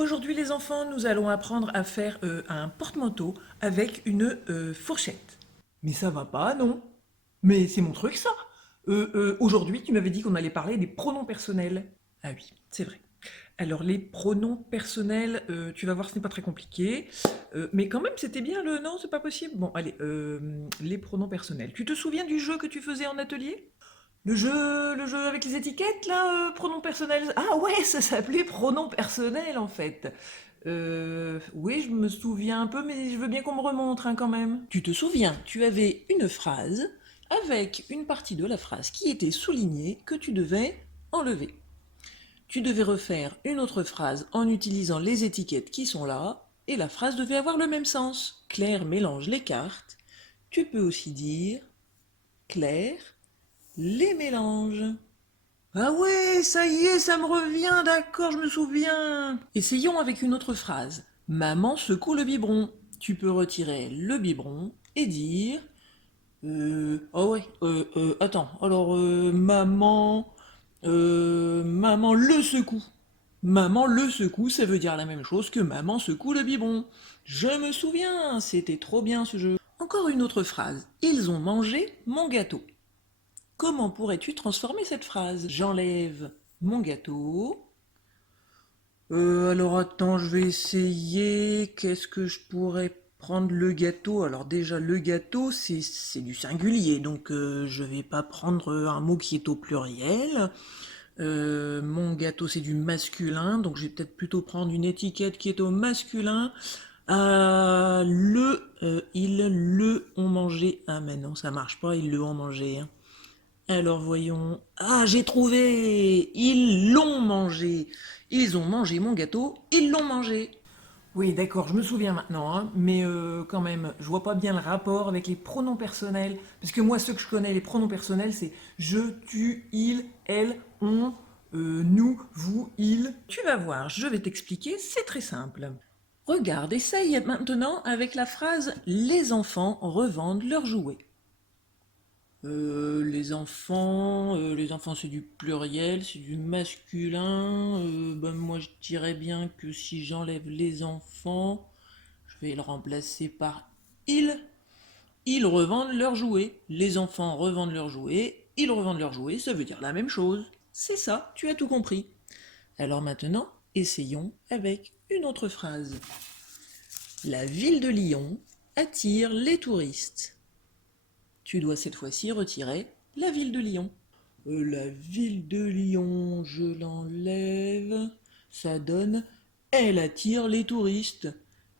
Aujourd'hui les enfants, nous allons apprendre à faire un porte-manteau avec une fourchette. Mais ça va pas, non? Mais c'est mon truc ça. Aujourd'hui, tu m'avais dit qu'on allait parler des pronoms personnels. Ah oui, c'est vrai. Alors les pronoms personnels, tu vas voir, ce n'est pas très compliqué. Mais quand même, c'était bien le... Non, c'est pas possible. Bon, allez, les pronoms personnels. Tu te souviens du jeu que tu faisais en atelier? Le jeu avec les étiquettes, là, pronoms personnels. Ah ouais, ça s'appelait pronoms personnels, en fait. Oui, je me souviens un peu, mais je veux bien qu'on me remontre, hein, quand même. Tu te souviens, tu avais une phrase avec une partie de la phrase qui était soulignée que tu devais enlever. Tu devais refaire une autre phrase en utilisant les étiquettes qui sont là, et la phrase devait avoir le même sens. Claire mélange les cartes. Tu peux aussi dire Claire les mélange. Ah ouais, ça y est, ça me revient, d'accord, je me souviens. Essayons avec une autre phrase. Maman secoue le biberon. Tu peux retirer le biberon et dire... oh ouais, attends, alors maman le secoue. Maman le secoue, ça veut dire la même chose que maman secoue le biberon. Je me souviens, c'était trop bien ce jeu. Encore une autre phrase. Ils ont mangé mon gâteau. Comment pourrais-tu transformer cette phrase? J'enlève mon gâteau. Alors attends, je vais essayer. Qu'est-ce que je pourrais prendre le gâteau? Alors déjà, le gâteau, c'est du singulier, donc je vais pas prendre un mot qui est au pluriel. Mon gâteau, c'est du masculin, donc je vais peut-être plutôt prendre une étiquette qui est au masculin. Ils le ont mangé. Ah mais non, ça marche pas, ils le ont mangé, hein. Alors voyons. Ah, j'ai trouvé! Ils l'ont mangé. Ils ont mangé mon gâteau, ils l'ont mangé. Oui, d'accord, je me souviens maintenant, hein, mais quand même, je vois pas bien le rapport avec les pronoms personnels, parce que moi, ceux que je connais, les pronoms personnels, c'est je, tu, il, elle, on, nous, vous, il. Tu vas voir, je vais t'expliquer, c'est très simple. Regarde, essaye maintenant avec la phrase les enfants revendent leurs jouets. Les enfants c'est du pluriel, c'est du masculin. Ben, moi je dirais bien que si j'enlève les enfants, je vais le remplacer par ils. Ils revendent leurs jouets. Les enfants revendent leurs jouets. Ils revendent leurs jouets, ça veut dire la même chose. C'est ça, tu as tout compris. Alors maintenant, essayons avec une autre phrase. La ville de Lyon attire les touristes. Tu dois cette fois-ci retirer la ville de Lyon. La ville de Lyon, je l'enlève. Ça donne elle attire les touristes.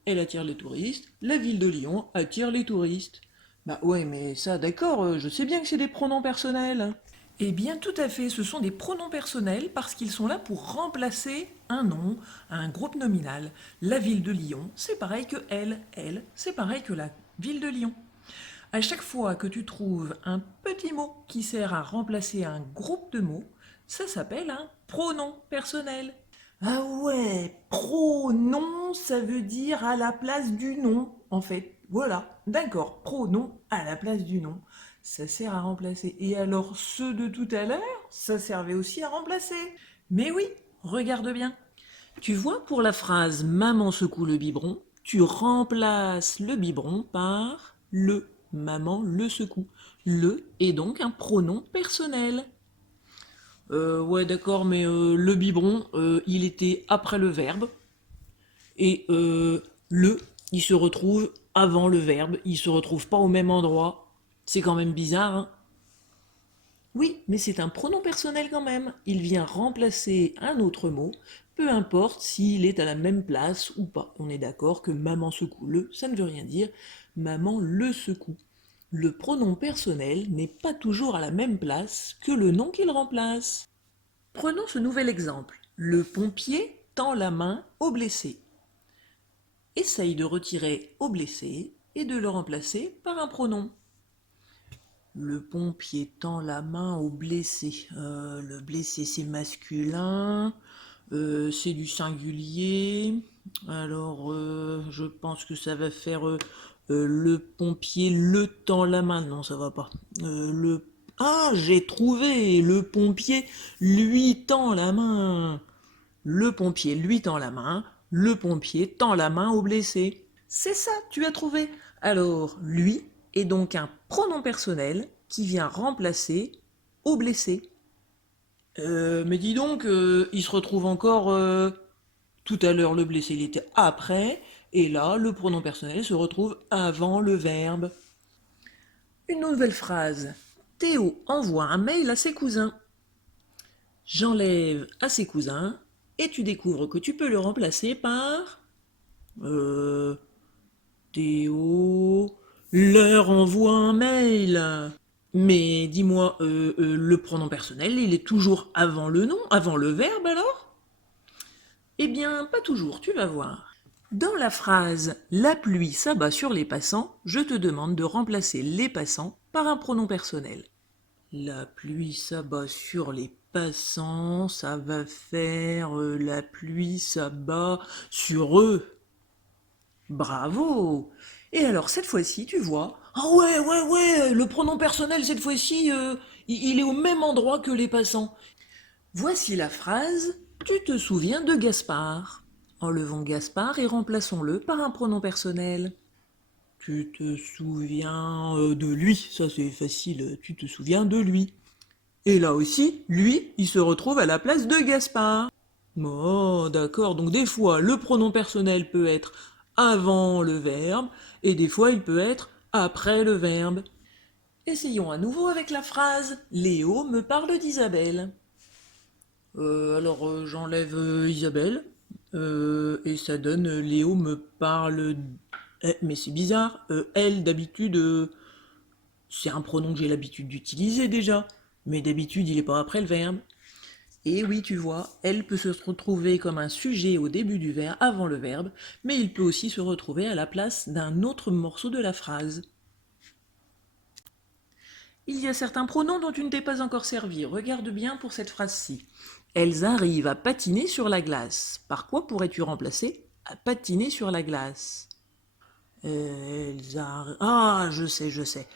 Elle attire les touristes. La ville de Lyon attire les touristes. Bah ouais, mais ça, d'accord, je sais bien que c'est des pronoms personnels. Eh bien, tout à fait, ce sont des pronoms personnels parce qu'ils sont là pour remplacer un nom, un groupe nominal. La ville de Lyon, c'est pareil que elle, c'est pareil que la ville de Lyon. À chaque fois que tu trouves un petit mot qui sert à remplacer un groupe de mots, ça s'appelle un pronom personnel. Ah ouais, pronom, ça veut dire à la place du nom, en fait. Voilà, d'accord, pronom à la place du nom. Ça sert à remplacer. Et alors ceux de tout à l'heure, ça servait aussi à remplacer. Mais oui, regarde bien. Tu vois, pour la phrase maman secoue le biberon, tu remplaces le biberon par le. Maman le secoue. Le est donc un pronom personnel. Ouais, d'accord, mais le biberon, il était après le verbe. Et le, il se retrouve avant le verbe. Il se retrouve pas au même endroit. C'est quand même bizarre, hein. Oui, mais c'est un pronom personnel quand même. Il vient remplacer un autre mot, peu importe s'il est à la même place ou pas. On est d'accord que maman secoue le, ça ne veut rien dire. Maman le secoue. Le pronom personnel n'est pas toujours à la même place que le nom qu'il remplace. Prenons ce nouvel exemple. Le pompier tend la main au blessé. Essaye de retirer au blessé et de le remplacer par un pronom. Le pompier tend la main au blessé. Le blessé c'est masculin, c'est du singulier. Alors je pense que ça va faire le pompier le tend la main. Non, ça va pas. Ah, j'ai trouvé. Le pompier lui tend la main. Le pompier lui tend la main. Le pompier tend la main au blessé. C'est ça, tu as trouvé. Alors, lui est donc un pronom personnel qui vient remplacer au blessé. Mais dis donc, il se retrouve encore tout à l'heure le blessé, il était après, et là, le pronom personnel se retrouve avant le verbe. Une nouvelle phrase. Théo envoie un mail à ses cousins. J'enlève à ses cousins, et tu découvres que tu peux le remplacer par... Euh, Théo leur envoie un mail. Mais dis-moi, le pronom personnel, il est toujours avant le nom, avant le verbe alors? Eh bien, pas toujours, tu vas voir. Dans la phrase La pluie s'abat sur les passants, je te demande de remplacer les passants par un pronom personnel. La pluie s'abat sur les passants, ça va faire la pluie s'abat sur eux. Bravo! Et alors cette fois-ci, tu vois, ah ouais, le pronom personnel cette fois-ci, il est au même endroit que les passants. Voici la phrase Tu te souviens de Gaspard. Enlevons Gaspard et remplaçons-le par un pronom personnel. Tu te souviens de lui, ça c'est facile, tu te souviens de lui. Et là aussi, lui, il se retrouve à la place de Gaspard. Oh, d'accord, donc des fois le pronom personnel peut être avant le verbe et des fois il peut être après le verbe. Essayons à nouveau avec la phrase Léo me parle d'Isabelle. J'enlève Isabelle et ça donne Léo me parle. Mais c'est bizarre, elle d'habitude c'est un pronom que j'ai l'habitude d'utiliser déjà, mais d'habitude il n'est pas après le verbe. Et oui, tu vois, elle peut se retrouver comme un sujet au début du verbe, avant le verbe, mais il peut aussi se retrouver à la place d'un autre morceau de la phrase. Il y a certains pronoms dont tu ne t'es pas encore servi. Regarde bien pour cette phrase-ci. Elles arrivent à patiner sur la glace. Par quoi pourrais-tu remplacer à patiner sur la glace? Ah, je sais.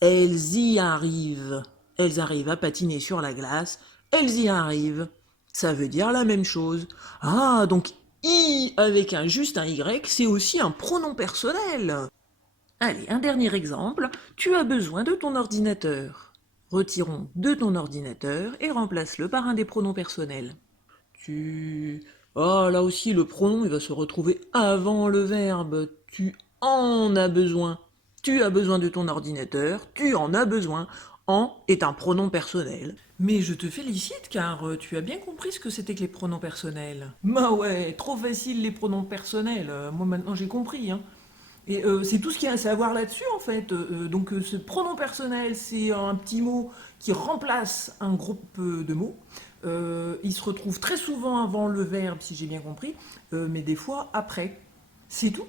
Elles y arrivent. Elles arrivent à patiner sur la glace. Elles y arrivent. Ça veut dire la même chose. Ah, donc I avec juste un Y, c'est aussi un pronom personnel. Allez, un dernier exemple. Tu as besoin de ton ordinateur. Retirons de ton ordinateur et remplace-le par un des pronoms personnels. Tu... Ah, là aussi, le pronom, il va se retrouver avant le verbe. Tu en as besoin. Tu as besoin de ton ordinateur, tu en as besoin. En est un pronom personnel. Mais je te félicite car tu as bien compris ce que c'était que les pronoms personnels. Bah ouais, trop facile les pronoms personnels. Moi maintenant j'ai compris, hein. Et c'est tout ce qu'il y a à savoir là-dessus en fait. Ce pronom personnel, c'est un petit mot qui remplace un groupe de mots. Il se retrouve très souvent avant le verbe, si j'ai bien compris, mais des fois après. C'est tout.